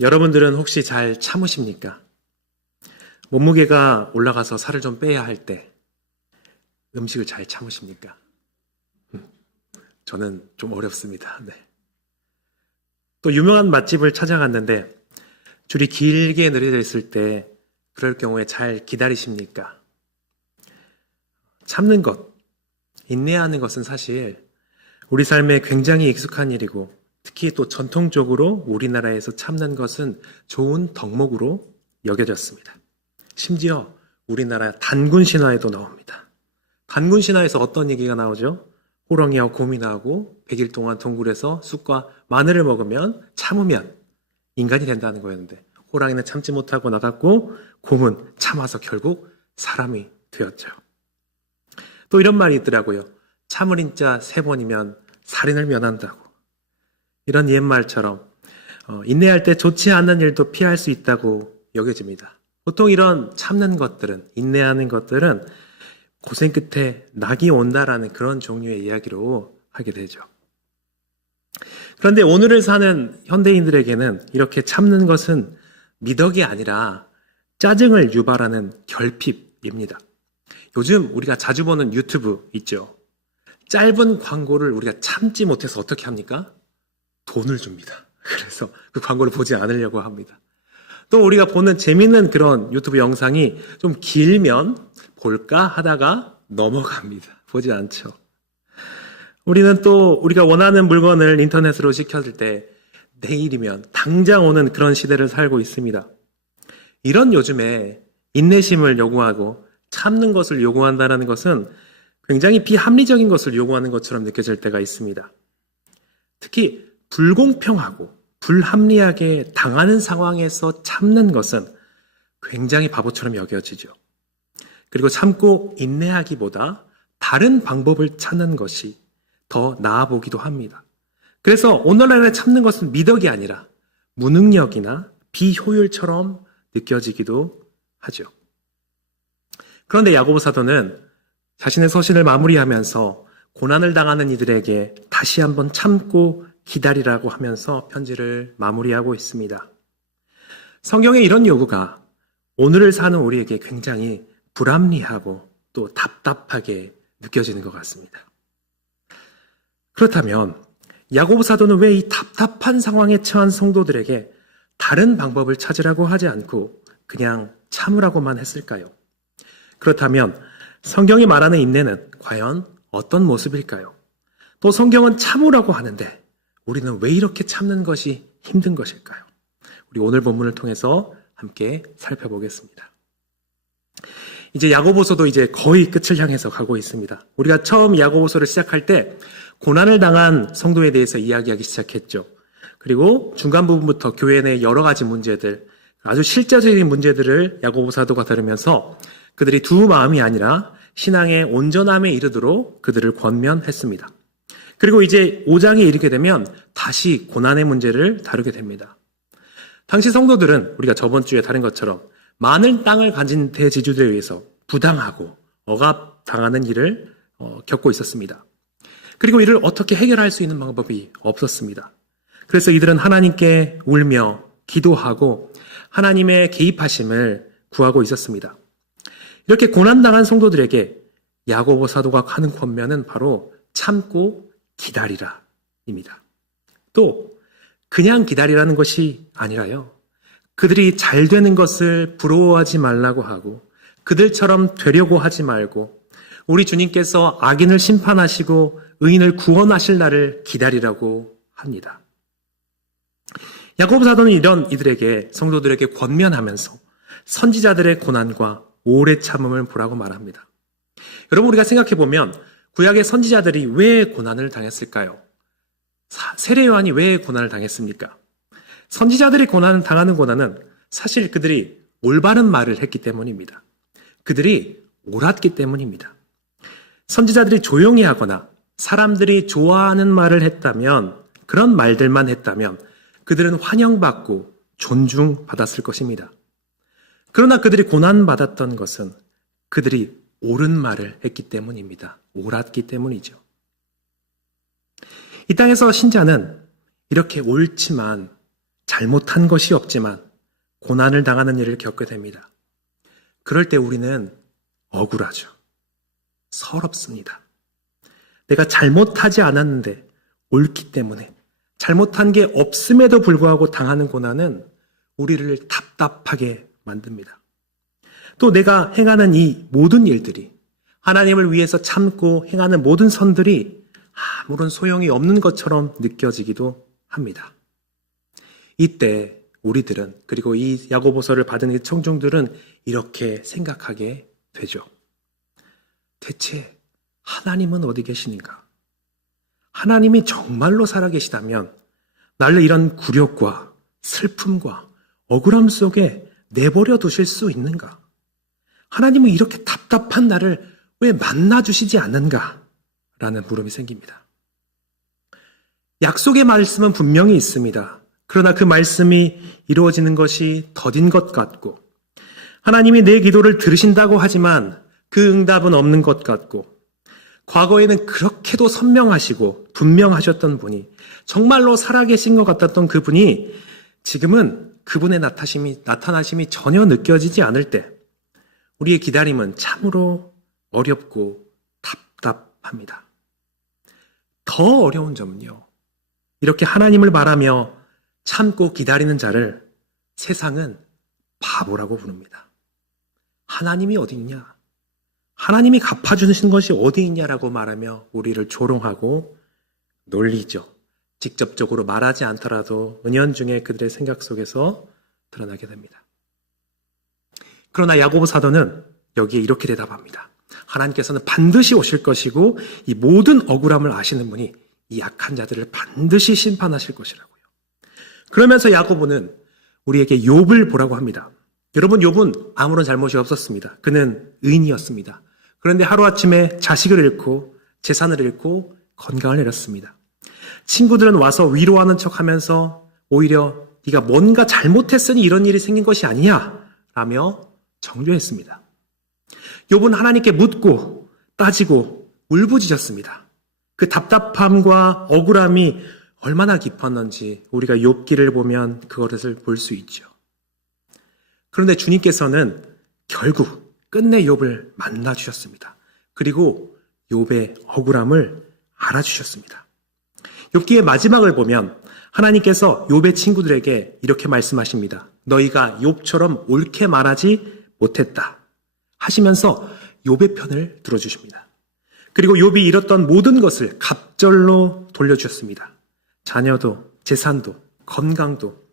여러분들은 혹시 잘 참으십니까? 몸무게가 올라가서 살을 좀 빼야 할 때 음식을 잘 참으십니까? 저는 좀 어렵습니다. 네. 또 유명한 맛집을 찾아갔는데 줄이 길게 늘어져 있을 때 그럴 경우에 잘 기다리십니까? 참는 것, 인내하는 것은 사실 우리 삶에 굉장히 익숙한 일이고 특히 또 전통적으로 우리나라에서 참는 것은 좋은 덕목으로 여겨졌습니다. 심지어 우리나라 단군 신화에도 나옵니다. 단군 신화에서 어떤 얘기가 나오죠? 호랑이와 곰이 나오고 100일 동안 동굴에서 쑥과 마늘을 먹으면 참으면 인간이 된다는 거였는데 호랑이는 참지 못하고 나갔고 곰은 참아서 결국 사람이 되었죠. 또 이런 말이 있더라고요. 참을 인자 3번이면 살인을 면한다고. 이런 옛말처럼 인내할 때 좋지 않은 일도 피할 수 있다고 여겨집니다. 보통 이런 참는 것들은, 인내하는 것들은 고생 끝에 낙이 온다라는 그런 종류의 이야기로 하게 되죠. 그런데 오늘을 사는 현대인들에게는 이렇게 참는 것은 미덕이 아니라 짜증을 유발하는 결핍입니다. 요즘 우리가 자주 보는 유튜브 있죠. 짧은 광고를 우리가 참지 못해서 어떻게 합니까? 돈을 줍니다. 그래서 그 광고를 보지 않으려고 합니다. 또 우리가 보는 재밌는 그런 유튜브 영상이 좀 길면 볼까 하다가 넘어갑니다. 보지 않죠. 우리는 또 우리가 원하는 물건을 인터넷으로 시켰을 때 내일이면 당장 오는 그런 시대를 살고 있습니다. 이런 요즘에 인내심을 요구하고 참는 것을 요구한다는 것은 굉장히 비합리적인 것을 요구하는 것처럼 느껴질 때가 있습니다. 특히 불공평하고 불합리하게 당하는 상황에서 참는 것은 굉장히 바보처럼 여겨지죠. 그리고 참고 인내하기보다 다른 방법을 찾는 것이 더 나아 보기도 합니다. 그래서 오늘날에 참는 것은 미덕이 아니라 무능력이나 비효율처럼 느껴지기도 하죠. 그런데 야고보 사도는 자신의 서신을 마무리하면서 고난을 당하는 이들에게 다시 한번 참고 기다리라고 하면서 편지를 마무리하고 있습니다. 성경의 이런 요구가 오늘을 사는 우리에게 굉장히 불합리하고 또 답답하게 느껴지는 것 같습니다. 그렇다면 야고보 사도는 왜 이 답답한 상황에 처한 성도들에게 다른 방법을 찾으라고 하지 않고 그냥 참으라고만 했을까요? 그렇다면 성경이 말하는 인내는 과연 어떤 모습일까요? 또 성경은 참으라고 하는데 우리는 왜 이렇게 참는 것이 힘든 것일까요? 우리 오늘 본문을 통해서 함께 살펴보겠습니다. 이제 야고보서도 이제 거의 끝을 향해서 가고 있습니다. 우리가 처음 야고보서를 시작할 때 고난을 당한 성도에 대해서 이야기하기 시작했죠. 그리고 중간 부분부터 교회 내 여러 가지 문제들, 아주 실제적인 문제들을 야고보 사도가 다루면서 그들이 두 마음이 아니라 신앙의 온전함에 이르도록 그들을 권면했습니다. 그리고 이제 5장에 이르게 되면 다시 고난의 문제를 다루게 됩니다. 당시 성도들은 우리가 저번 주에 다룬 것처럼 많은 땅을 가진 대지주들에 의해서 부당하고 억압당하는 일을 겪고 있었습니다. 그리고 이를 어떻게 해결할 수 있는 방법이 없었습니다. 그래서 이들은 하나님께 울며 기도하고 하나님의 개입하심을 구하고 있었습니다. 이렇게 고난당한 성도들에게 야고보 사도가 하는 권면은 바로 참고 기다리라 입니다. 또 그냥 기다리라는 것이 아니라요. 그들이 잘 되는 것을 부러워하지 말라고 하고 그들처럼 되려고 하지 말고 우리 주님께서 악인을 심판하시고 의인을 구원하실 날을 기다리라고 합니다. 야고보 사도는 이런 이들에게 성도들에게 권면하면서 선지자들의 고난과 오래 참음을 보라고 말합니다. 여러분 우리가 생각해보면 구약의 선지자들이 왜 고난을 당했을까요? 세례 요한이 왜 고난을 당했습니까? 선지자들이 당하는 고난은 사실 그들이 올바른 말을 했기 때문입니다. 그들이 옳았기 때문입니다. 선지자들이 조용히 하거나 사람들이 좋아하는 말을 했다면 그런 말들만 했다면 그들은 환영받고 존중받았을 것입니다. 그러나 그들이 고난받았던 것은 그들이 옳은 말을 했기 때문입니다. 옳았기 때문이죠. 이 땅에서 신자는 이렇게 옳지만 잘못한 것이 없지만 고난을 당하는 일을 겪게 됩니다. 그럴 때 우리는 억울하죠. 서럽습니다. 내가 잘못하지 않았는데 옳기 때문에 잘못한 게 없음에도 불구하고 당하는 고난은 우리를 답답하게 만듭니다. 또 내가 행하는 이 모든 일들이 하나님을 위해서 참고 행하는 모든 선들이 아무런 소용이 없는 것처럼 느껴지기도 합니다. 이때 우리들은, 그리고 이 야고보서를 받은 이 청중들은 이렇게 생각하게 되죠. 대체 하나님은 어디 계시는가? 하나님이 정말로 살아계시다면 나를 이런 굴욕과 슬픔과 억울함 속에 내버려 두실 수 있는가? 하나님은 이렇게 답답한 나를 왜 만나주시지 않는가? 라는 물음이 생깁니다. 약속의 말씀은 분명히 있습니다. 그러나 그 말씀이 이루어지는 것이 더딘 것 같고, 하나님이 내 기도를 들으신다고 하지만 그 응답은 없는 것 같고, 과거에는 그렇게도 선명하시고 분명하셨던 분이, 정말로 살아계신 것 같았던 그분이 지금은 그분의 나타나심이 전혀 느껴지지 않을 때 우리의 기다림은 참으로 어렵고 답답합니다. 더 어려운 점은요, 이렇게 하나님을 바라며 참고 기다리는 자를 세상은 바보라고 부릅니다. 하나님이 어디 있냐? 하나님이 갚아주신 것이 어디 있냐라고 말하며 우리를 조롱하고 놀리죠. 직접적으로 말하지 않더라도 은연중에 그들의 생각 속에서 드러나게 됩니다. 그러나 야고보 사도는 여기에 이렇게 대답합니다. 하나님께서는 반드시 오실 것이고 이 모든 억울함을 아시는 분이 이 약한 자들을 반드시 심판하실 것이라고요. 그러면서 야고보는 우리에게 욥을 보라고 합니다. 여러분, 욥은 아무런 잘못이 없었습니다. 그는 의인이었습니다. 그런데 하루아침에 자식을 잃고 재산을 잃고 건강을 잃었습니다. 친구들은 와서 위로하는 척하면서 오히려 네가 뭔가 잘못했으니 이런 일이 생긴 것이 아니냐 라며 정죄했습니다. 욥은 하나님께 묻고 따지고 울부짖었습니다. 그 답답함과 억울함이 얼마나 깊었는지 우리가 욥기를 보면 그것을 볼 수 있죠. 그런데 주님께서는 결국 끝내 욥을 만나주셨습니다. 그리고 욥의 억울함을 알아주셨습니다. 욥기의 마지막을 보면 하나님께서 욥의 친구들에게 이렇게 말씀하십니다. 너희가 욥처럼 옳게 말하지 못했다 하시면서 욥의 편을 들어주십니다. 그리고 욥이 잃었던 모든 것을 갑절로 돌려주셨습니다. 자녀도, 재산도, 건강도.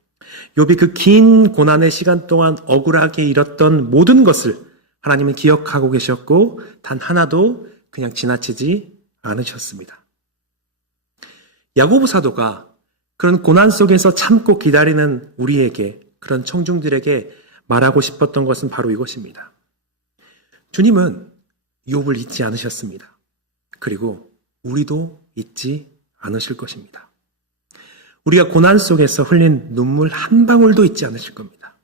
욥이 그 긴 고난의 시간 동안 억울하게 잃었던 모든 것을 하나님은 기억하고 계셨고 단 하나도 그냥 지나치지 않으셨습니다. 야고보 사도가 그런 고난 속에서 참고 기다리는 우리에게, 그런 청중들에게 말하고 싶었던 것은 바로 이것입니다. 주님은 욥을 잊지 않으셨습니다. 그리고 우리도 잊지 않으실 것입니다. 우리가 고난 속에서 흘린 눈물 한 방울도 잊지 않으실 겁니다.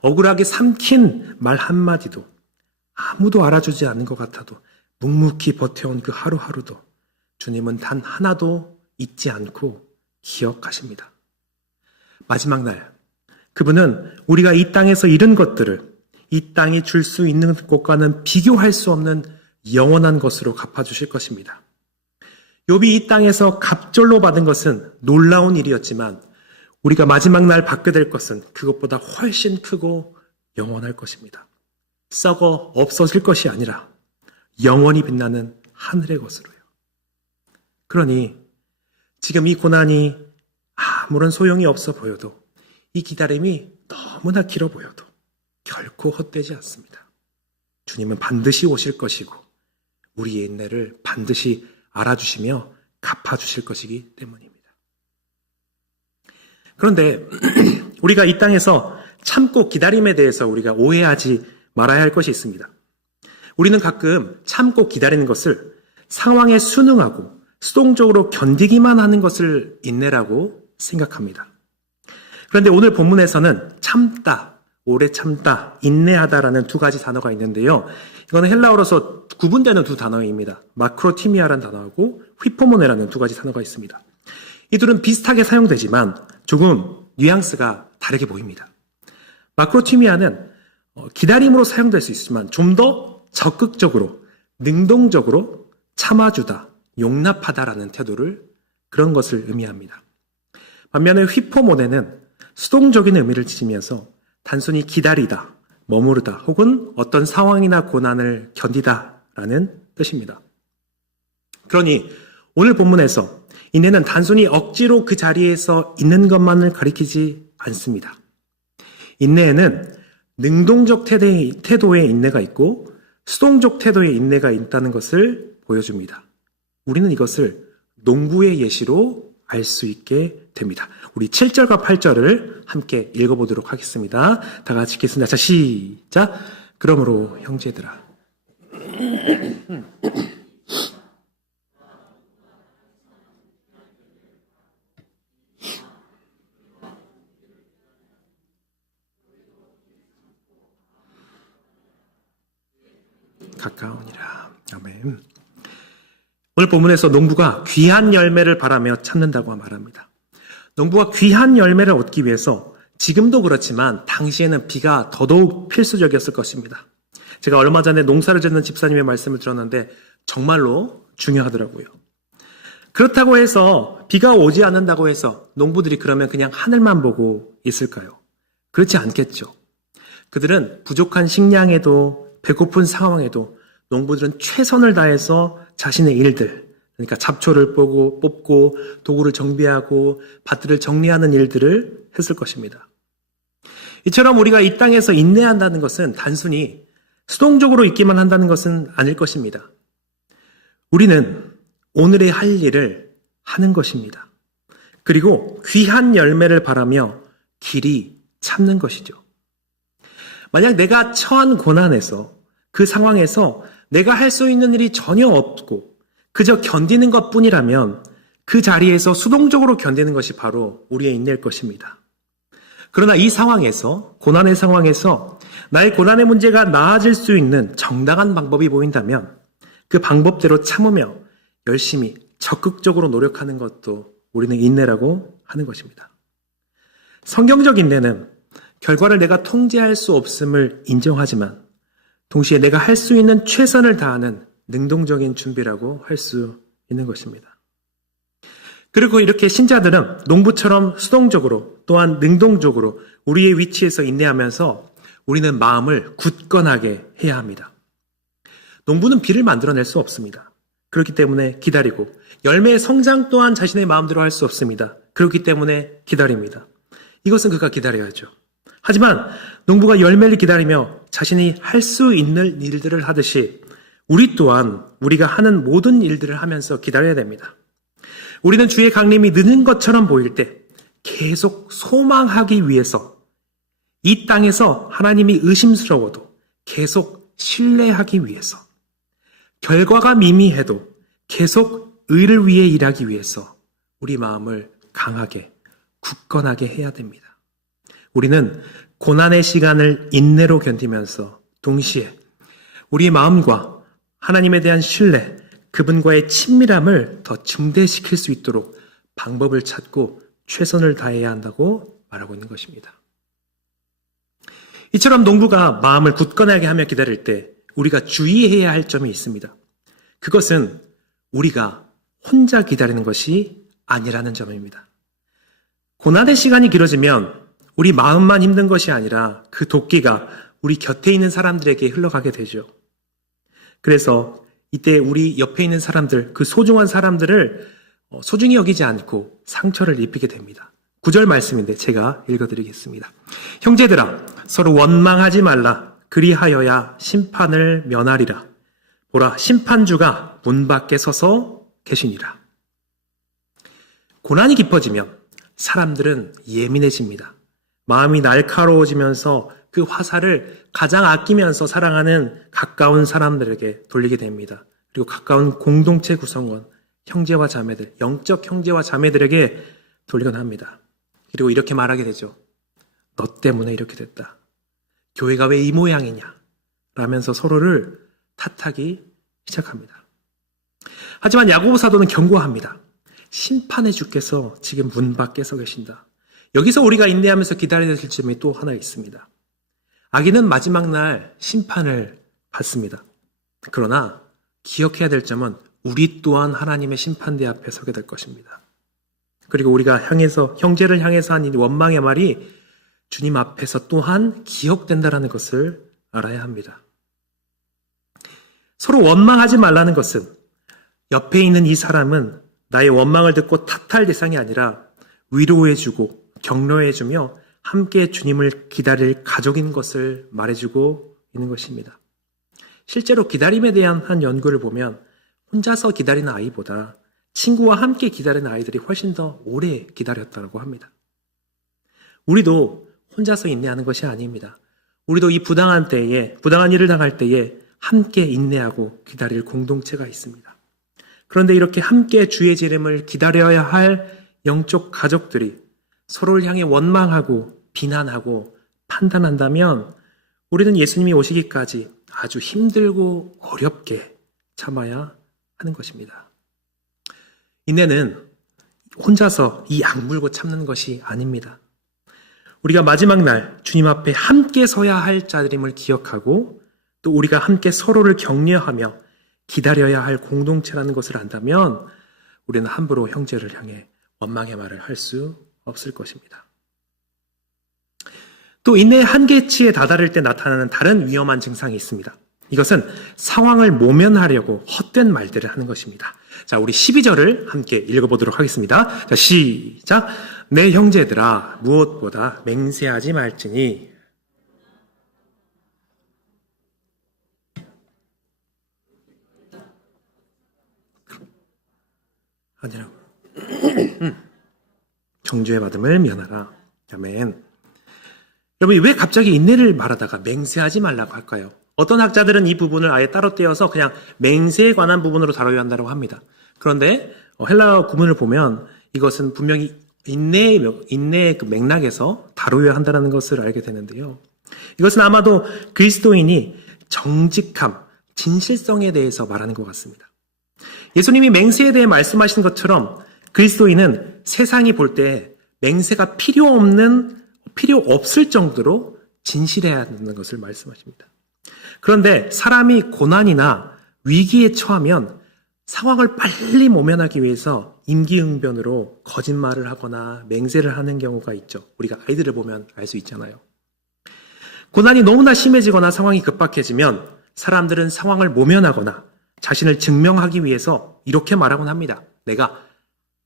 억울하게 삼킨 말 한마디도, 아무도 알아주지 않는 것 같아도 묵묵히 버텨온 그 하루하루도 주님은 단 하나도 잊지 않고 기억하십니다. 마지막 날 그분은 우리가 이 땅에서 잃은 것들을 이 땅이 줄 수 있는 것과는 비교할 수 없는 영원한 것으로 갚아주실 것입니다. 욥이 이 땅에서 갑절로 받은 것은 놀라운 일이었지만 우리가 마지막 날 받게 될 것은 그것보다 훨씬 크고 영원할 것입니다. 썩어 없어질 것이 아니라 영원히 빛나는 하늘의 것으로요. 그러니 지금 이 고난이 아무런 소용이 없어 보여도, 이 기다림이 너무나 길어 보여도 결코 헛되지 않습니다. 주님은 반드시 오실 것이고 우리의 인내를 반드시 알아주시며 갚아주실 것이기 때문입니다. 그런데 우리가 이 땅에서 참고 기다림에 대해서 우리가 오해하지 말아야 할 것이 있습니다. 우리는 가끔 참고 기다리는 것을 상황에 순응하고 수동적으로 견디기만 하는 것을 인내라고 생각합니다. 그런데 오늘 본문에서는 참다, 오래 참다, 인내하다라는 두 가지 단어가 있는데요. 이거는 헬라어로서 구분되는 두 단어입니다. 마크로티미아라는 단어하고 휘포모네라는 두 가지 단어가 있습니다. 이 둘은 비슷하게 사용되지만 조금 뉘앙스가 다르게 보입니다. 마크로티미아는 기다림으로 사용될 수 있지만 좀 더 적극적으로, 능동적으로 참아주다, 용납하다라는 태도를 그런 것을 의미합니다. 반면에 휘포모네는 수동적인 의미를 지니면서 단순히 기다리다, 머무르다 혹은 어떤 상황이나 고난을 견디다라는 뜻입니다. 그러니 오늘 본문에서 인내는 단순히 억지로 그 자리에서 있는 것만을 가리키지 않습니다. 인내에는 능동적 태도의 인내가 있고 수동적 태도의 인내가 있다는 것을 보여줍니다. 우리는 이것을 농부의 예시로 알 수 있게 됩니다. 우리 7절과 8절을 함께 읽어보도록 하겠습니다. 다 같이 읽겠습니다. 자, 시작! 그러므로 형제들아. 가까우니라. 아멘. 오늘 본문에서 농부가 귀한 열매를 바라며 찾는다고 말합니다. 농부가 귀한 열매를 얻기 위해서 지금도 그렇지만 당시에는 비가 더더욱 필수적이었을 것입니다. 제가 얼마 전에 농사를 짓는 집사님의 말씀을 들었는데 정말로 중요하더라고요. 그렇다고 해서 비가 오지 않는다고 해서 농부들이 그러면 그냥 하늘만 보고 있을까요? 그렇지 않겠죠. 그들은 부족한 식량에도 배고픈 상황에도 농부들은 최선을 다해서 자신의 일들, 그러니까 잡초를 뽑고 도구를 정비하고 밭들을 정리하는 일들을 했을 것입니다. 이처럼 우리가 이 땅에서 인내한다는 것은 단순히 수동적으로 있기만 한다는 것은 아닐 것입니다. 우리는 오늘의 할 일을 하는 것입니다. 그리고 귀한 열매를 바라며 길이 참는 것이죠. 만약 내가 처한 고난에서 그 상황에서 내가 할 수 있는 일이 전혀 없고 그저 견디는 것뿐이라면 그 자리에서 수동적으로 견디는 것이 바로 우리의 인내일 것입니다. 그러나 이 상황에서, 고난의 상황에서 나의 고난의 문제가 나아질 수 있는 정당한 방법이 보인다면 그 방법대로 참으며 열심히 적극적으로 노력하는 것도 우리는 인내라고 하는 것입니다. 성경적 인내는 결과를 내가 통제할 수 없음을 인정하지만 동시에 내가 할 수 있는 최선을 다하는 능동적인 준비라고 할 수 있는 것입니다. 그리고 이렇게 신자들은 농부처럼 수동적으로 또한 능동적으로 우리의 위치에서 인내하면서 우리는 마음을 굳건하게 해야 합니다. 농부는 비를 만들어낼 수 없습니다. 그렇기 때문에 기다리고 열매의 성장 또한 자신의 마음대로 할 수 없습니다. 그렇기 때문에 기다립니다. 이것은 그가 기다려야죠. 하지만 농부가 열매를 기다리며 자신이 할 수 있는 일들을 하듯이 우리 또한 우리가 하는 모든 일들을 하면서 기다려야 됩니다. 우리는 주의 강림이 늦은 것처럼 보일 때 계속 소망하기 위해서 이 땅에서 하나님이 의심스러워도 계속 신뢰하기 위해서 결과가 미미해도 계속 의를 위해 일하기 위해서 우리 마음을 강하게 굳건하게 해야 됩니다. 우리는 고난의 시간을 인내로 견디면서 동시에 우리 마음과 하나님에 대한 신뢰, 그분과의 친밀함을 더 증대시킬 수 있도록 방법을 찾고 최선을 다해야 한다고 말하고 있는 것입니다. 이처럼 농부가 마음을 굳건하게 하며 기다릴 때 우리가 주의해야 할 점이 있습니다. 그것은 우리가 혼자 기다리는 것이 아니라는 점입니다. 고난의 시간이 길어지면 우리 마음만 힘든 것이 아니라 그 도끼가 우리 곁에 있는 사람들에게 흘러가게 되죠. 그래서 이때 우리 옆에 있는 사람들, 그 소중한 사람들을 소중히 여기지 않고 상처를 입히게 됩니다. 9절 말씀인데 제가 읽어드리겠습니다. 형제들아, 서로 원망하지 말라. 그리하여야 심판을 면하리라. 보라, 심판주가 문 밖에 서서 계시니라. 고난이 깊어지면 사람들은 예민해집니다. 마음이 날카로워지면서 그 화살을 가장 아끼면서 사랑하는 가까운 사람들에게 돌리게 됩니다. 그리고 가까운 공동체 구성원, 형제와 자매들, 영적 형제와 자매들에게 돌리곤 합니다. 그리고 이렇게 말하게 되죠. 너 때문에 이렇게 됐다. 교회가 왜 이 모양이냐? 라면서 서로를 탓하기 시작합니다. 하지만 야고보 사도는 경고합니다. 심판의 주께서 지금 문 밖에 서 계신다. 여기서 우리가 인내하면서 기다려야 될 점이 또 하나 있습니다. 악인은 마지막 날 심판을 받습니다. 그러나 기억해야 될 점은 우리 또한 하나님의 심판대 앞에 서게 될 것입니다. 그리고 우리가 형제를 향해서 한 이 원망의 말이 주님 앞에서 또한 기억된다는 것을 알아야 합니다. 서로 원망하지 말라는 것은 옆에 있는 이 사람은 나의 원망을 듣고 탓할 대상이 아니라 위로해주고 격려해주며 함께 주님을 기다릴 가족인 것을 말해주고 있는 것입니다. 실제로 기다림에 대한 한 연구를 보면 혼자서 기다리는 아이보다 친구와 함께 기다리는 아이들이 훨씬 더 오래 기다렸다고 합니다. 우리도 혼자서 인내하는 것이 아닙니다. 우리도 이 부당한 일을 당할 때에 함께 인내하고 기다릴 공동체가 있습니다. 그런데 이렇게 함께 주의 재림을 기다려야 할 영적 가족들이 서로를 향해 원망하고 비난하고 판단한다면 우리는 예수님이 오시기까지 아주 힘들고 어렵게 참아야 하는 것입니다. 인내는 혼자서 이 악물고 참는 것이 아닙니다. 우리가 마지막 날 주님 앞에 함께 서야 할 자들임을 기억하고 또 우리가 함께 서로를 격려하며 기다려야 할 공동체라는 것을 안다면 우리는 함부로 형제를 향해 원망의 말을 할 수 없을 것입니다. 또 인내의 한계치에 다다를 때 나타나는 다른 위험한 증상이 있습니다. 이것은 상황을 모면하려고 헛된 말들을 하는 것입니다. 자, 우리 12절을 함께 읽어보도록 하겠습니다. 자, 시작. 내 형제들아 무엇보다 맹세하지 말지니 아니라고. 정죄의 받음을 면하라. 아멘. 여러분, 왜 갑자기 인내를 말하다가 맹세하지 말라고 할까요? 어떤 학자들은 이 부분을 아예 따로 떼어서 그냥 맹세에 관한 부분으로 다뤄야 한다고 합니다. 그런데 헬라어 구문을 보면 이것은 분명히 인내의 그 맥락에서 다루어야 한다는 것을 알게 되는데요. 이것은 아마도 그리스도인이 정직함, 진실성에 대해서 말하는 것 같습니다. 예수님이 맹세에 대해 말씀하신 것처럼 그리스도인은 세상이 볼 때 맹세가 필요 없을 정도로 진실해야 한다는 것을 말씀하십니다. 그런데 사람이 고난이나 위기에 처하면 상황을 빨리 모면하기 위해서 임기응변으로 거짓말을 하거나 맹세를 하는 경우가 있죠. 우리가 아이들을 보면 알 수 있잖아요. 고난이 너무나 심해지거나 상황이 급박해지면 사람들은 상황을 모면하거나 자신을 증명하기 위해서 이렇게 말하곤 합니다. 내가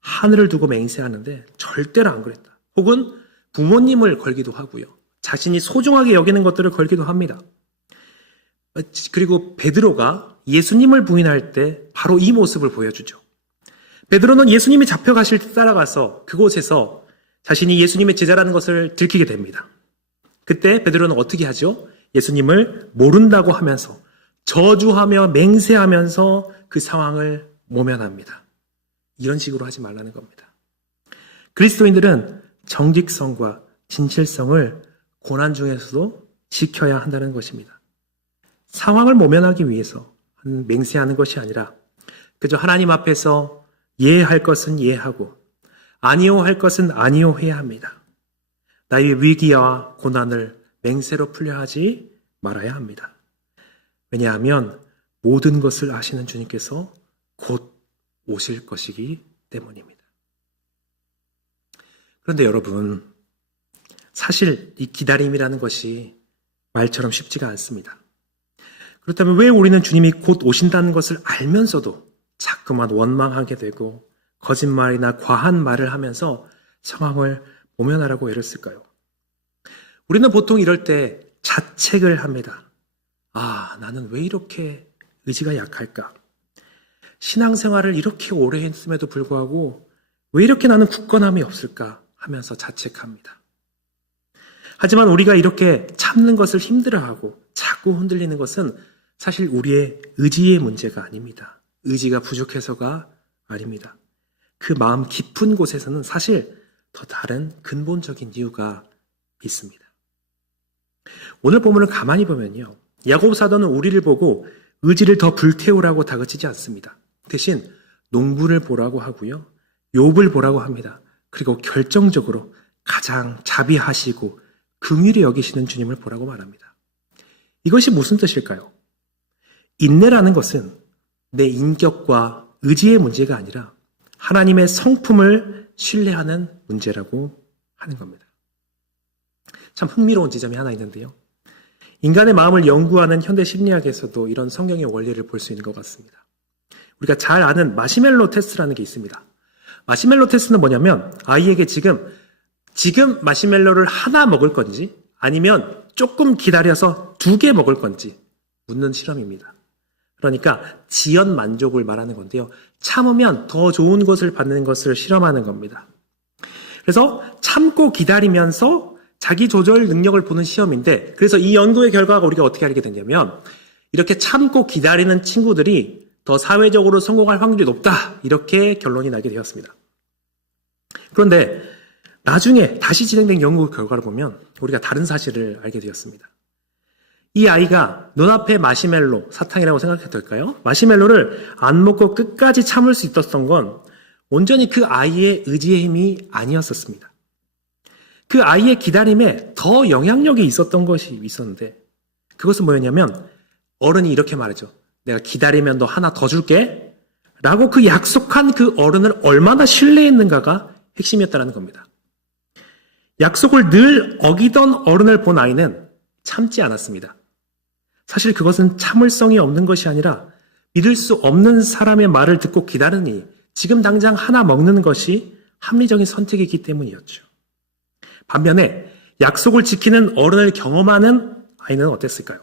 하늘을 두고 맹세하는데 절대로 안 그랬다. 혹은 부모님을 걸기도 하고요. 자신이 소중하게 여기는 것들을 걸기도 합니다. 그리고 베드로가 예수님을 부인할 때 바로 이 모습을 보여주죠. 베드로는 예수님이 잡혀가실 때 따라가서 그곳에서 자신이 예수님의 제자라는 것을 들키게 됩니다. 그때 베드로는 어떻게 하죠? 예수님을 모른다고 하면서 저주하며 맹세하면서 그 상황을 모면합니다. 이런 식으로 하지 말라는 겁니다. 그리스도인들은 정직성과 진실성을 고난 중에서도 지켜야 한다는 것입니다. 상황을 모면하기 위해서 맹세하는 것이 아니라 그저 하나님 앞에서 예할 것은 예하고 아니오 할 것은 아니오 해야 합니다. 나의 위기와 고난을 맹세로 풀려 하지 말아야 합니다. 왜냐하면 모든 것을 아시는 주님께서 곧 오실 것이기 때문입니다. 그런데 여러분, 사실 이 기다림이라는 것이 말처럼 쉽지가 않습니다. 그렇다면 왜 우리는 주님이 곧 오신다는 것을 알면서도 자꾸만 원망하게 되고 거짓말이나 과한 말을 하면서 상황을 모면하라고 애를 쓸까요? 우리는 보통 이럴 때 자책을 합니다. 아, 나는 왜 이렇게 의지가 약할까? 신앙생활을 이렇게 오래 했음에도 불구하고 왜 이렇게 나는 굳건함이 없을까 하면서 자책합니다. 하지만 우리가 이렇게 참는 것을 힘들어하고 자꾸 흔들리는 것은 사실 우리의 의지의 문제가 아닙니다. 의지가 부족해서가 아닙니다. 그 마음 깊은 곳에서는 사실 더 다른 근본적인 이유가 있습니다. 오늘 본문을 가만히 보면요. 야고보 사도는 우리를 보고 의지를 더 불태우라고 다그치지 않습니다. 대신 농부를 보라고 하고요. 욥을 보라고 합니다. 그리고 결정적으로 가장 자비하시고 긍휼히 여기시는 주님을 보라고 말합니다. 이것이 무슨 뜻일까요? 인내라는 것은 내 인격과 의지의 문제가 아니라 하나님의 성품을 신뢰하는 문제라고 하는 겁니다. 참 흥미로운 지점이 하나 있는데요. 인간의 마음을 연구하는 현대 심리학에서도 이런 성경의 원리를 볼 수 있는 것 같습니다. 우리가 잘 아는 마시멜로 테스트라는 게 있습니다. 마시멜로 테스트는 뭐냐면 아이에게 지금 마시멜로를 하나 먹을 건지 아니면 조금 기다려서 2개 먹을 건지 묻는 실험입니다. 그러니까 지연 만족을 말하는 건데요. 참으면 더 좋은 것을 받는 것을 실험하는 겁니다. 그래서 참고 기다리면서 자기 조절 능력을 보는 시험인데, 그래서 이 연구의 결과가 우리가 어떻게 알게 됐냐면 이렇게 참고 기다리는 친구들이 더 사회적으로 성공할 확률이 높다, 이렇게 결론이 나게 되었습니다. 그런데 나중에 다시 진행된 연구 결과를 보면 우리가 다른 사실을 알게 되었습니다. 이 아이가 눈앞에 마시멜로, 사탕이라고 생각해도 될까요? 마시멜로를 안 먹고 끝까지 참을 수 있었던 건 온전히 그 아이의 의지의 힘이 아니었었습니다. 그 아이의 기다림에 더 영향력이 있었던 것이 있었는데, 그것은 뭐였냐면 어른이 이렇게 말하죠. 내가 기다리면 너 하나 더 줄게 라고 그 약속한 그 어른을 얼마나 신뢰했는가가 핵심이었다는 겁니다. 약속을 늘 어기던 어른을 본 아이는 참지 않았습니다. 사실 그것은 참을성이 없는 것이 아니라 믿을 수 없는 사람의 말을 듣고 기다리니 지금 당장 하나 먹는 것이 합리적인 선택이기 때문이었죠. 반면에 약속을 지키는 어른을 경험하는 아이는 어땠을까요?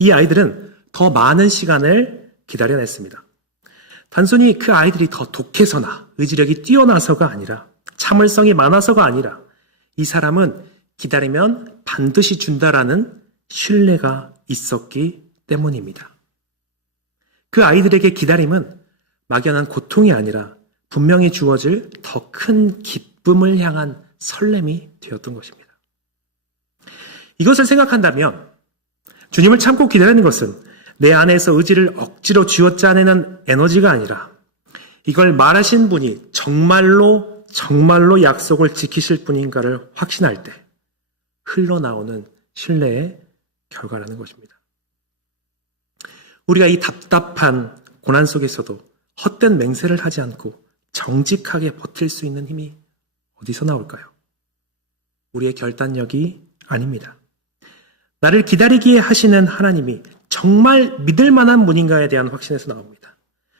이 아이들은 더 많은 시간을 기다려냈습니다. 단순히 그 아이들이 더 독해서나 의지력이 뛰어나서가 아니라, 참을성이 많아서가 아니라, 이 사람은 기다리면 반드시 준다라는 신뢰가 있었기 때문입니다. 그 아이들에게 기다림은 막연한 고통이 아니라 분명히 주어질 더 큰 기쁨을 향한 설렘이 되었던 것입니다. 이것을 생각한다면 주님을 참고 기다리는 것은 내 안에서 의지를 억지로 쥐어짜내는 에너지가 아니라 이걸 말하신 분이 정말로 약속을 지키실 분인가를 확신할 때 흘러나오는 신뢰의 결과라는 것입니다. 우리가 이 답답한 고난 속에서도 헛된 맹세를 하지 않고 정직하게 버틸 수 있는 힘이 어디서 나올까요? 우리의 결단력이 아닙니다. 나를 기다리게 하시는 하나님이 정말 믿을 만한 분인가에 대한 확신에서 나옵니다.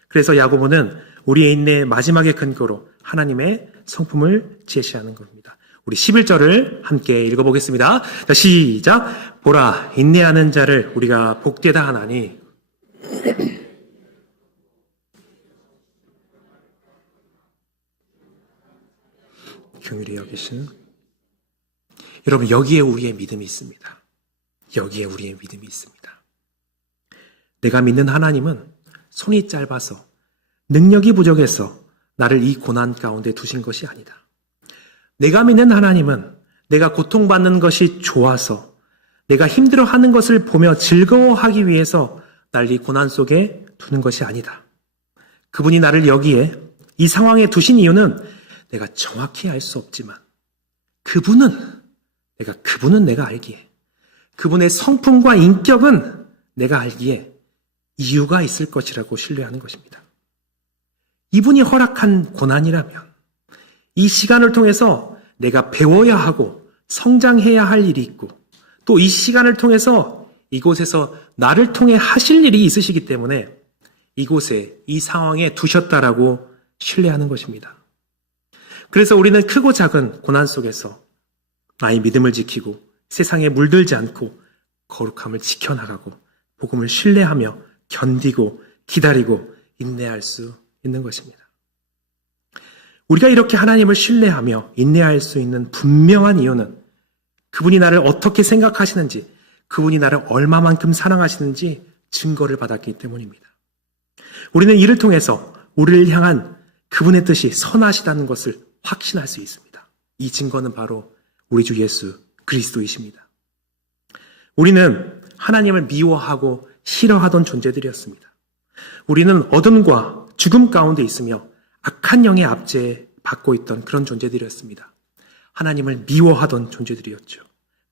그래서 야고보는 우리의 인내의 마지막의 근거로 하나님의 성품을 제시하는 겁니다. 우리 11절을 함께 읽어보겠습니다. 자, 시작! 보라, 인내하는 자를 우리가 복되다 하나니 긍휼히 여기신, 여러분, 여기에 우리의 믿음이 있습니다. 여기에 우리의 믿음이 있습니다. 내가 믿는 하나님은 손이 짧아서, 능력이 부족해서 나를 이 고난 가운데 두신 것이 아니다. 내가 믿는 하나님은 내가 고통받는 것이 좋아서, 내가 힘들어하는 것을 보며 즐거워하기 위해서 날 이 고난 속에 두는 것이 아니다. 그분이 나를 여기에, 이 상황에 두신 이유는 내가 정확히 알 수 없지만 그분은 내가 알기에, 그분의 성품과 인격은 내가 알기에 이유가 있을 것이라고 신뢰하는 것입니다. 이분이 허락한 고난이라면 이 시간을 통해서 내가 배워야 하고 성장해야 할 일이 있고, 또 이 시간을 통해서 이곳에서 나를 통해 하실 일이 있으시기 때문에 이곳에, 이 상황에 두셨다라고 신뢰하는 것입니다. 그래서 우리는 크고 작은 고난 속에서 나의 믿음을 지키고 세상에 물들지 않고 거룩함을 지켜나가고 복음을 신뢰하며 견디고 기다리고 인내할 수 있는 것입니다. 우리가 이렇게 하나님을 신뢰하며 인내할 수 있는 분명한 이유는 그분이 나를 어떻게 생각하시는지, 그분이 나를 얼마만큼 사랑하시는지 증거를 받았기 때문입니다. 우리는 이를 통해서 우리를 향한 그분의 뜻이 선하시다는 것을 확신할 수 있습니다. 이 증거는 바로 우리 주 예수 그리스도이십니다. 우리는 하나님을 미워하고 싫어하던 존재들이었습니다. 우리는 어둠과 죽음 가운데 있으며 악한 영의 압제에 받고 있던 그런 존재들이었습니다. 하나님을 미워하던 존재들이었죠.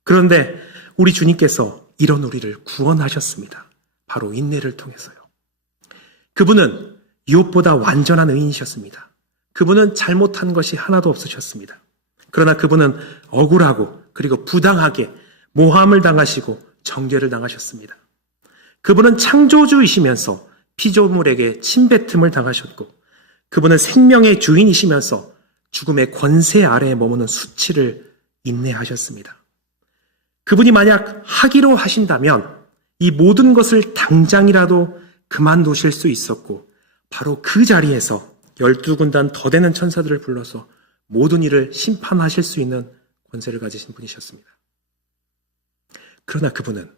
그런데 우리 주님께서 이런 우리를 구원하셨습니다. 바로 인내를 통해서요. 그분은 욥보다 완전한 의인이셨습니다. 그분은 잘못한 것이 하나도 없으셨습니다. 그러나 그분은 억울하고 그리고 부당하게 모함을 당하시고 정죄를 당하셨습니다. 그분은 창조주이시면서 피조물에게 침뱉음을 당하셨고, 그분은 생명의 주인이시면서 죽음의 권세 아래에 머무는 수치를 인내하셨습니다. 그분이 만약 하기로 하신다면 이 모든 것을 당장이라도 그만두실 수 있었고, 바로 그 자리에서 12군단 더 되는 천사들을 불러서 모든 일을 심판하실 수 있는 권세를 가지신 분이셨습니다. 그러나 그분은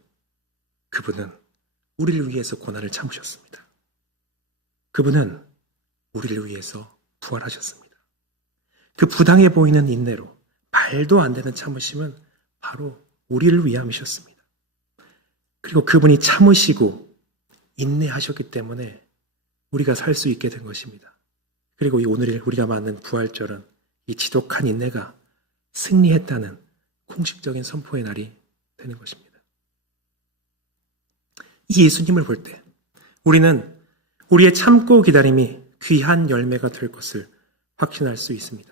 우리를 위해서 고난을 참으셨습니다. 그분은 우리를 위해서 부활하셨습니다. 그 부당해 보이는 인내로 말도 안 되는 참으심은 바로 우리를 위함이셨습니다. 그리고 그분이 참으시고 인내하셨기 때문에 우리가 살 수 있게 된 것입니다. 그리고 이 오늘 우리가 맞는 부활절은 이 지독한 인내가 승리했다는 공식적인 선포의 날이 되는 것입니다. 이 예수님을 볼 때 우리는 우리의 참고 기다림이 귀한 열매가 될 것을 확신할 수 있습니다.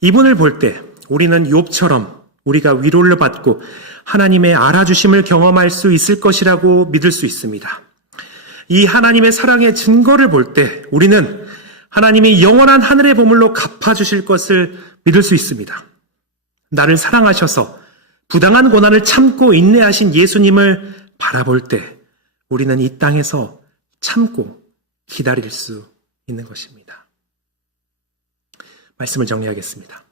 이분을 볼 때 우리는 욥처럼 우리가 위로를 받고 하나님의 알아주심을 경험할 수 있을 것이라고 믿을 수 있습니다. 이 하나님의 사랑의 증거를 볼 때 우리는 하나님이 영원한 하늘의 보물로 갚아주실 것을 믿을 수 있습니다. 나를 사랑하셔서 부당한 고난을 참고 인내하신 예수님을 바라볼 때 우리는 이 땅에서 참고 기다릴 수 있는 것입니다. 말씀을 정리하겠습니다.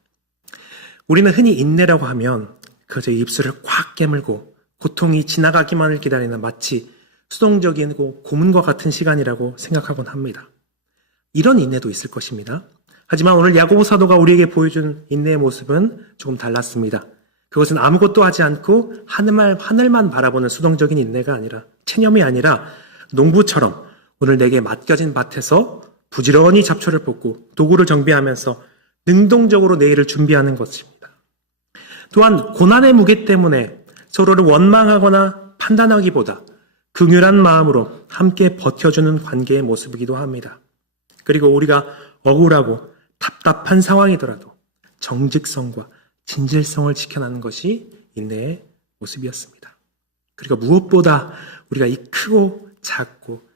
우리는 흔히 인내라고 하면 그저 입술을 꽉 깨물고 고통이 지나가기만을 기다리는 마치 수동적이고 고문과 같은 시간이라고 생각하곤 합니다. 이런 인내도 있을 것입니다. 하지만 오늘 야고보 사도가 우리에게 보여준 인내의 모습은 조금 달랐습니다. 그것은 아무것도 하지 않고 하늘만 바라보는 수동적인 인내가 아니라, 체념이 아니라 농부처럼 오늘 내게 맡겨진 밭에서 부지런히 잡초를 뽑고 도구를 정비하면서 능동적으로 내일을 준비하는 것입니다. 또한 고난의 무게 때문에 서로를 원망하거나 판단하기보다 긍휼한 마음으로 함께 버텨주는 관계의 모습이기도 합니다. 그리고 우리가 억울하고 답답한 상황이더라도 정직성과 진실성을 지켜나는 것이 인내의 모습이었습니다. 그리고 무엇보다 우리가 이 크고 작고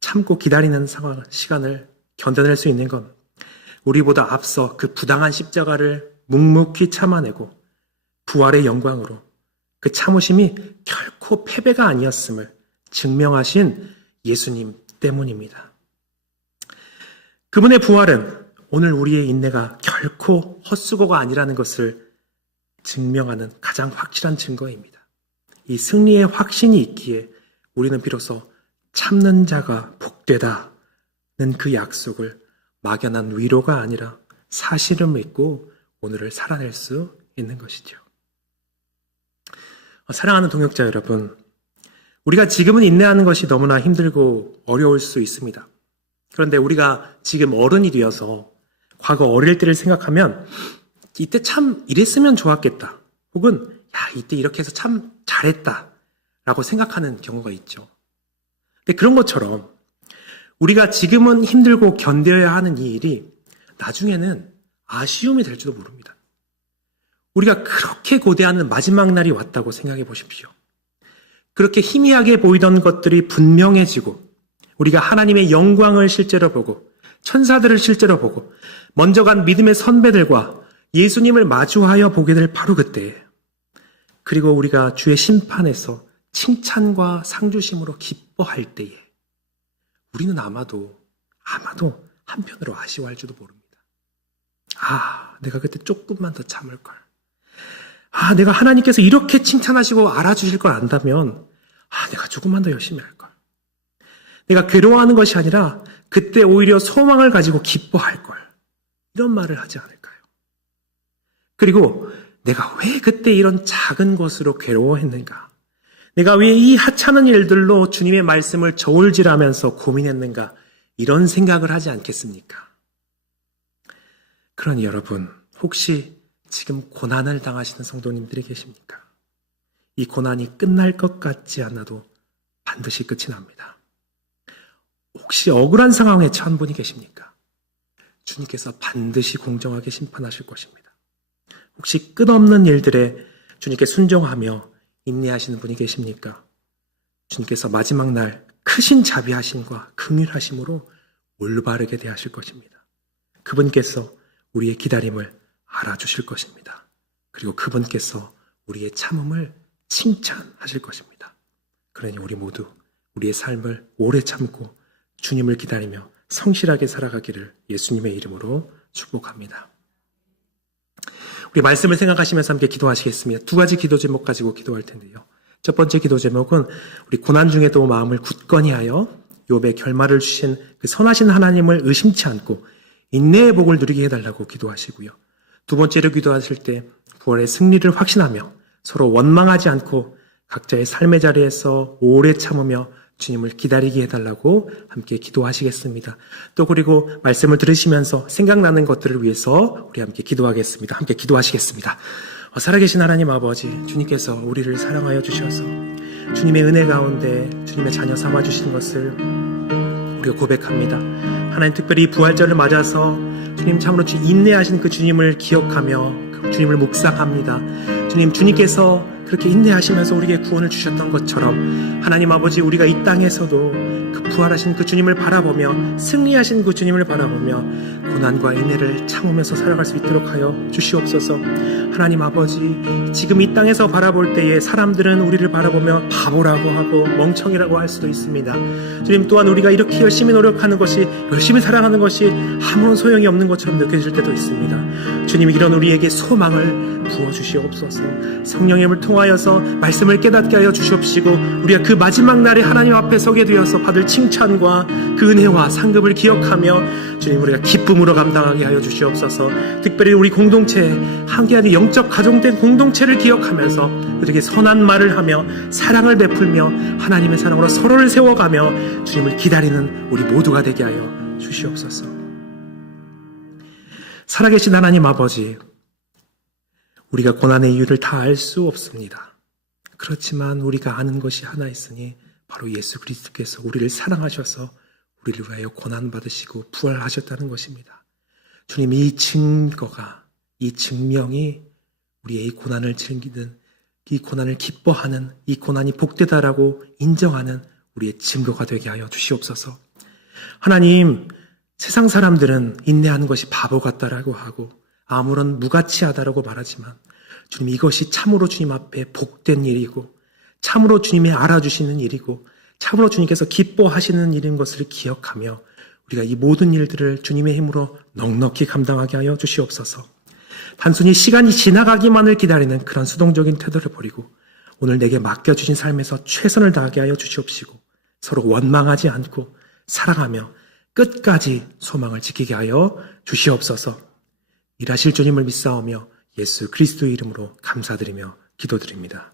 참고 기다리는 시간을 견뎌낼 수 있는 건 우리보다 앞서 그 부당한 십자가를 묵묵히 참아내고 부활의 영광으로 그 참으심이 결코 패배가 아니었음을 증명하신 예수님 때문입니다. 그분의 부활은 오늘 우리의 인내가 결코 헛수고가 아니라는 것을 증명하는 가장 확실한 증거입니다. 이 승리의 확신이 있기에 우리는 비로소 참는 자가 복되다는 그 약속을 막연한 위로가 아니라 사실을 믿고 오늘을 살아낼 수 있는 것이죠. 사랑하는 동역자 여러분, 우리가 지금은 인내하는 것이 너무나 힘들고 어려울 수 있습니다. 그런데 우리가 지금 어른이 되어서 과거 어릴 때를 생각하면 이때 참 이랬으면 좋았겠다, 혹은 야 이때 이렇게 해서 참 잘했다 라고 생각하는 경우가 있죠. 근데 그런 것처럼 우리가 지금은 힘들고 견뎌야 하는 이 일이 나중에는 아쉬움이 될지도 모릅니다. 우리가 그렇게 고대하는 마지막 날이 왔다고 생각해 보십시오. 그렇게 희미하게 보이던 것들이 분명해지고 우리가 하나님의 영광을 실제로 보고 천사들을 실제로 보고 먼저 간 믿음의 선배들과 예수님을 마주하여 보게 될 바로 그때에, 그리고 우리가 주의 심판에서 칭찬과 상주심으로 기뻐할 때에 우리는 아마도 한편으로 아쉬워할지도 모릅니다. 내가 그때 조금만 더 참을걸. 내가 하나님께서 이렇게 칭찬하시고 알아주실 걸 안다면 내가 조금만 더 열심히 할걸. 내가 괴로워하는 것이 아니라 그때 오히려 소망을 가지고 기뻐할걸. 이런 말을 하지 않을까요? 그리고 내가 왜 그때 이런 작은 것으로 괴로워했는가? 내가 왜 이 하찮은 일들로 주님의 말씀을 저울질하면서 고민했는가? 이런 생각을 하지 않겠습니까? 그러니 여러분, 혹시 지금 고난을 당하시는 성도님들이 계십니까? 이 고난이 끝날 것 같지 않아도 반드시 끝이 납니다. 혹시 억울한 상황에 처한 분이 계십니까? 주님께서 반드시 공정하게 심판하실 것입니다. 혹시 끝없는 일들에 주님께 순종하며 인내하시는 분이 계십니까? 주님께서 마지막 날 크신 자비하심과 긍휼하심으로 올바르게 대하실 것입니다. 그분께서 우리의 기다림을 알아주실 것입니다. 그리고 그분께서 우리의 참음을 칭찬하실 것입니다. 그러니 우리 모두 우리의 삶을 오래 참고 주님을 기다리며 성실하게 살아가기를 예수님의 이름으로 축복합니다. 우리 말씀을 생각하시면서 함께 기도하시겠습니다. 두 가지 기도 제목 가지고 기도할 텐데요. 첫 번째 기도 제목은 우리 고난 중에도 마음을 굳건히 하여 욥의 결말을 주신 그 선하신 하나님을 의심치 않고 인내의 복을 누리게 해달라고 기도하시고요. 두 번째로 기도하실 때 부활의 승리를 확신하며 서로 원망하지 않고 각자의 삶의 자리에서 오래 참으며 주님을 기다리게 해달라고 함께 기도하시겠습니다. 또 그리고 말씀을 들으시면서 생각나는 것들을 위해서 우리 함께 기도하겠습니다. 함께 기도하시겠습니다. 살아계신 하나님 아버지, 주님께서 우리를 사랑하여 주셔서 주님의 은혜 가운데 주님의 자녀 삼아주신 것을 우리가 고백합니다. 하나님, 특별히 부활절을 맞아서 주님 참으로 인내하신 그 주님을 기억하며 그 주님을 묵상합니다. 주님께서 그렇게 인내하시면서 우리에게 구원을 주셨던 것처럼 하나님 아버지, 우리가 이 땅에서도 그 부활하신 그 주님을 바라보며 승리하신 그 주님을 바라보며 고난과 인내를 참으면서 살아갈 수 있도록 하여 주시옵소서. 하나님 아버지, 지금 이 땅에서 바라볼 때에 사람들은 우리를 바라보며 바보라고 하고 멍청이라고 할 수도 있습니다. 주님, 또한 우리가 이렇게 열심히 노력하는 것이, 열심히 살아가는 것이 아무런 소용이 없는 것처럼 느껴질 때도 있습니다. 주님, 이런 우리에게 소망을 부어주시옵소서. 성령님을 통하여서 말씀을 깨닫게 하여 주시옵시고 우리가 그 마지막 날에 하나님 앞에 서게 되어서 받을 칭찬과 그 은혜와 상급을 기억하며 주님, 우리가 기쁨으로 감당하게 하여 주시옵소서. 특별히 우리 공동체, 함께하는 영적 가정된 공동체를 기억하면서 그들에게 선한 말을 하며 사랑을 베풀며 하나님의 사랑으로 서로를 세워가며 주님을 기다리는 우리 모두가 되게 하여 주시옵소서. 살아계신 하나님 아버지, 우리가 고난의 이유를 다 알 수 없습니다. 그렇지만 우리가 아는 것이 하나 있으니 바로 예수 그리스도께서 우리를 사랑하셔서 우리를 위하여 고난받으시고 부활하셨다는 것입니다. 주님, 이 증거가, 이 증명이 우리의 이 고난을 즐기는, 이 고난을 기뻐하는, 이 고난이 복되다라고 인정하는 우리의 증거가 되게 하여 주시옵소서. 하나님, 세상 사람들은 인내하는 것이 바보 같다라고 하고 아무런 무가치하다라고 말하지만 주님, 이것이 참으로 주님 앞에 복된 일이고 참으로 주님이 알아주시는 일이고 참으로 주님께서 기뻐하시는 일인 것을 기억하며 우리가 이 모든 일들을 주님의 힘으로 넉넉히 감당하게 하여 주시옵소서. 단순히 시간이 지나가기만을 기다리는 그런 수동적인 태도를 버리고 오늘 내게 맡겨주신 삶에서 최선을 다하게 하여 주시옵시고 서로 원망하지 않고 사랑하며 끝까지 소망을 지키게 하여 주시옵소서. 일하실 주님을 믿사오며 예수 그리스도의 이름으로 감사드리며 기도드립니다.